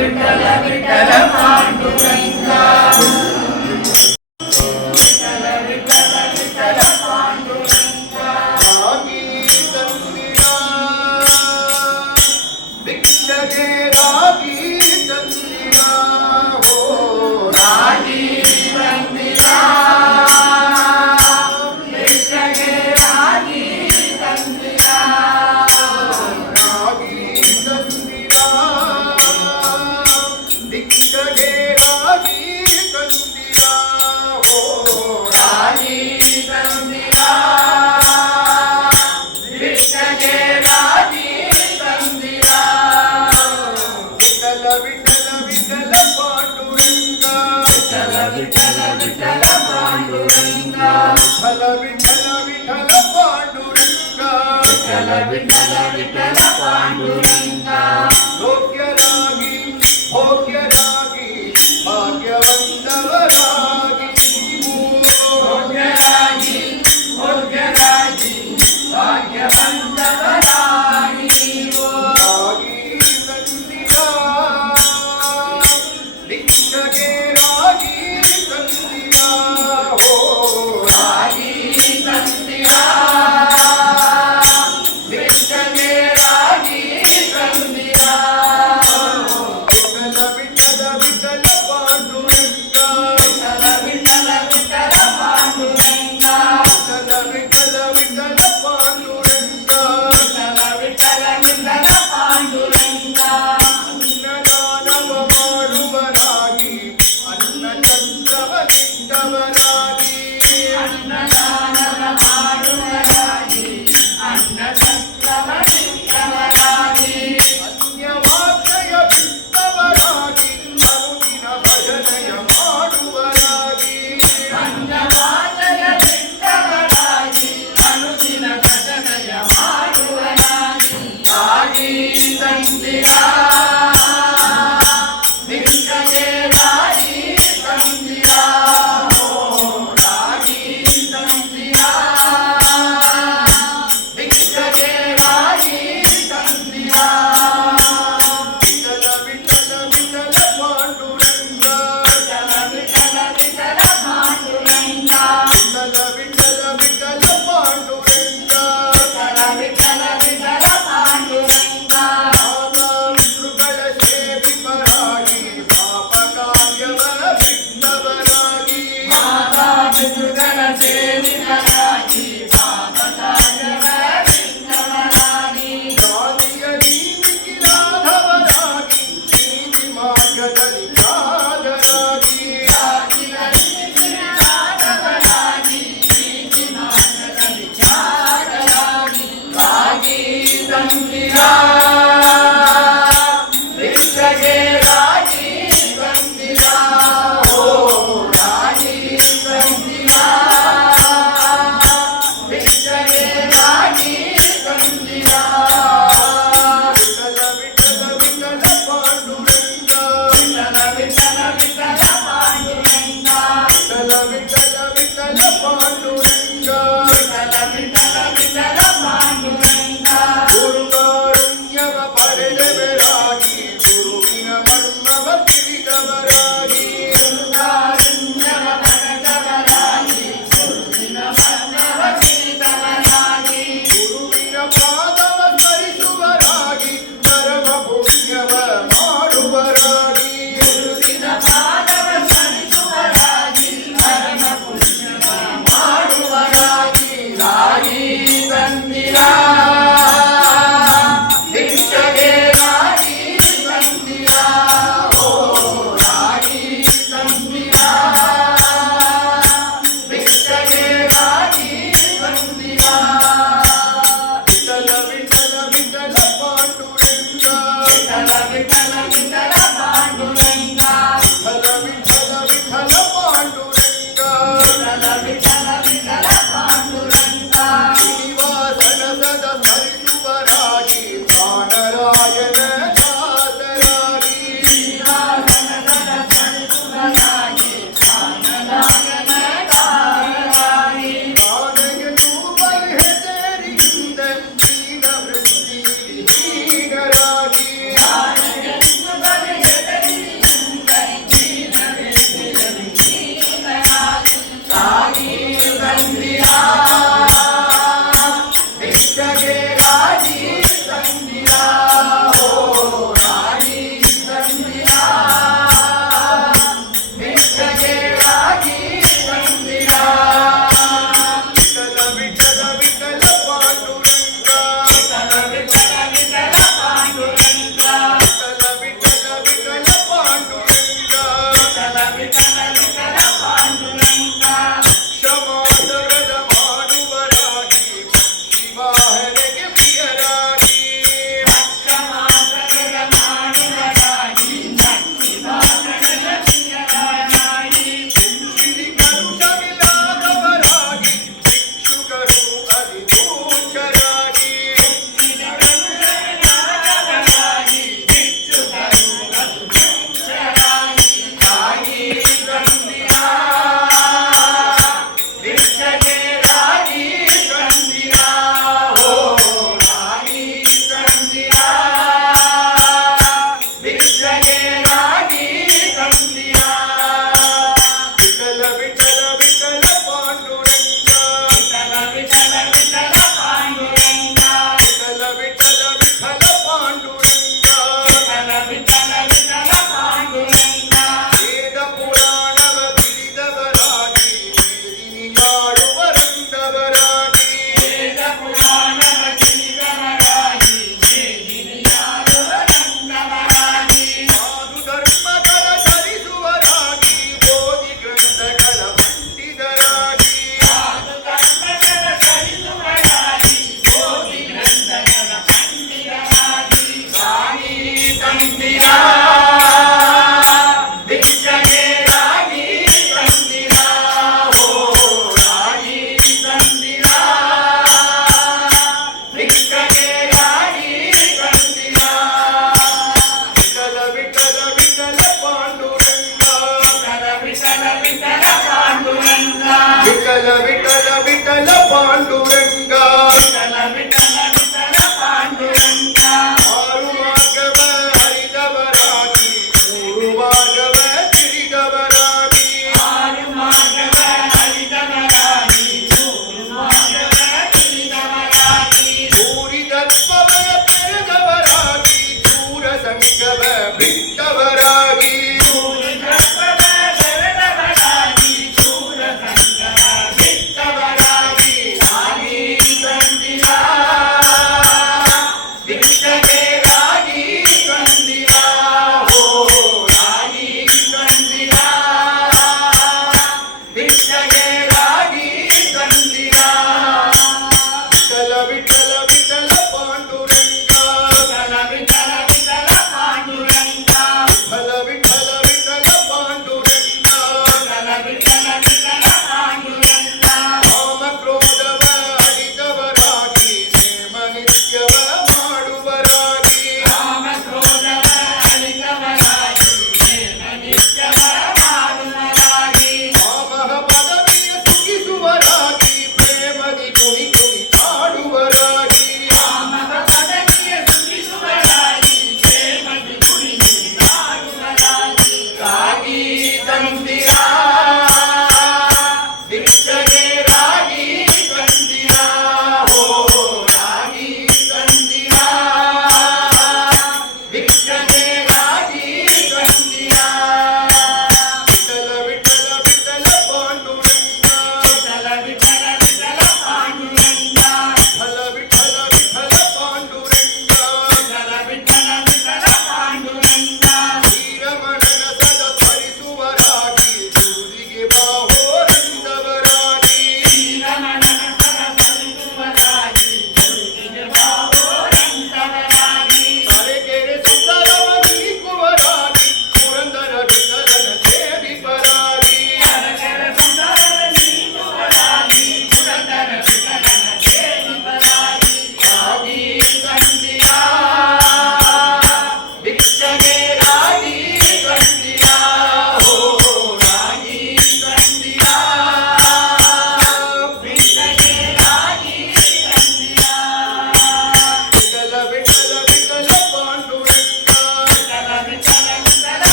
विठ्ठल विठ्ठल पांडुरंगा विठ्ठल विठ्ठल विठ्ठल पांडुरंगा रागी तंदिरा भिक्षगे रागी तंदिरा हो रागी तंदिरा भिक्षगे रागी तंदिरा रागी तंदिरा भिक्षगे रागी तंदिरा हो रागी तंदिरा भिक्षगे रागी तंदिरा विठ्ठल विठ्ठल विठ्ठल पांडुरंगा विठ्ठल विठ्ठल विठ्ठल पांडुरंगा विठ्ठल विठ्ठल विठ्ठल पांडुरंगा विठ्ठल विठ्ठल विठ्ठल पांडुरंगा योग्यरागी भोग्यरागी भाग्यವಂತವರಾಗಿ ಯೋಗ್ಯರಾಗಿ ಭೋಗ್ಯರಾಗಿ ಭಾಗ್ಯವಂತವರಾಗಿ ರಾಗಿ ತಂದಿರಾ ಭಿಕ್ಷಗೆ ರಾಗಿ ತಂದಿರಾ ಹೋ ರಾಗಿ ತಂದಿರಾ ಭಿಕ್ಷಗೆ ರಾಗಿ ತಂದಿರಾ ವಿಠಲ ವಿಠಲ ವಿಠಲ ಪಾಂಡುರಂಗ ವಿಠಲ ವಿಠಲ ವಿಠಲ ಪಾಂಡುರಂಗ ವಿಠಲ ವಿಠಲ ವಿಠಲ ಪಾಂಡುರಂಗ ವಿಠಲ ವಿಠಲ ವಿಠಲ ಪಾಂಡುರಂಗ ಅನ್ನದಾನವ ಮಾಡುವರಾಗಿ ಅನ್ನ ಚಂದ್ರವ ನಿಟ್ಟವರಾಗಿ ಅನ್ನದಾನವ ಮಾಡುವರಾಗಿ ಅನ್ನ ಚಂದ್ರವ ನಿಟ್ಟವರಾಗಿ ಅನ್ಯವಾದಯ ಬಿಟ್ಟವರಾಗಿ ಅನುದಿನ ಭಜನೆಯ ಮಾಡುವರಾಗಿ ಅನ್ಯವಾದಯ ಬಿಟ್ಟವರಾಗಿ ಅನುದಿನ ಭಜನೆಯ ಮಾಡುವರಾಗಿ ರಾಗಿ ತಂದಿರಾ ಭಿಕ್ಷಗೆ ರಾಗಿ ತಂದಿರಾ ಹೋ ರಾಗಿ ತಂದಿರಾ ಭಿಕ್ಷಗೆ ರಾಗಿ ತಂದಿರಾ ವಿಠಲ ವಿಠಲ ವಿಠಲ ಪಾಂಡುರಂಗ ವಿಠಲ ವಿಠಲ ವಿಠಲ ಪಾಂಡುರಂಗ ವಿಠಲ ವಿಠಲ ವಿಠಲ ಪಾಂಡುರಂಗ ವಿಠಲ ವಿಠಲ ವಿಠಲ ಪಾಂಡುರಂಗ ಮಾತಾಪಿತೃಗಳ ಸೇವಿಪರಾಗಿ ಪಾಪ ಕಾರ್ಯವ ಬಿಟ್ಟವರಾಗಿ ಮಾತಾಪಿತೃಗಳ ಸೇವಿಪರಾಗಿ ಪಾಪ ಕಾರ್ಯವ ಬಿಟ್ಟವರಾಗಿ ಜಾತಿಯ ನೀತಿಗಿರಾದವರಾಗಿ ನೀತಿ ಮಾರ್ಗದಲ್ಲಿ ಜಾಗರಾಗಿ ಜಾತಿಯ ನೀತಿಗಿರಾದವರಾಗಿ ನೀತಿ ಮಾರ್ಗದಲ್ಲಿ ಜಾಗರಾಗಿ ರಾಗಿ ತಂದಿರಾ ಭಿಕ್ಷಗೆ ರಾಗಿ ತಂದಿರಾ ಹೋ ರಾಗಿ ತಂದಿರಾ ಭಿಕ್ಷಗೆ ರಾಗಿ ತಂದಿರಾ ವಿಠಲ ವಿಠಲ ವಿಠಲ ಪಾಂಡುರಂಗ ವಿಠಲ ವಿಠಲ ವಿಠಲ ಪಾಂಡುರಂಗ ವಿಠಲ ವಿಠಲ ವಿಠಲ ಪಾಂಡುರಂಗ ವಿಠಲ ವಿಠಲ ವಿಠಲ ಪಾಂಡುರಂಗ ಗುರುಗಾರುಣ್ಯ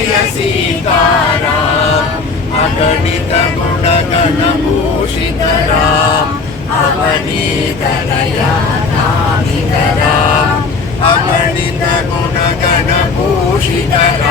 जय सीताराम अगणित गुणगणभूषित राम अवनीत दया नामित राम अगणित गुणगणभूषित राम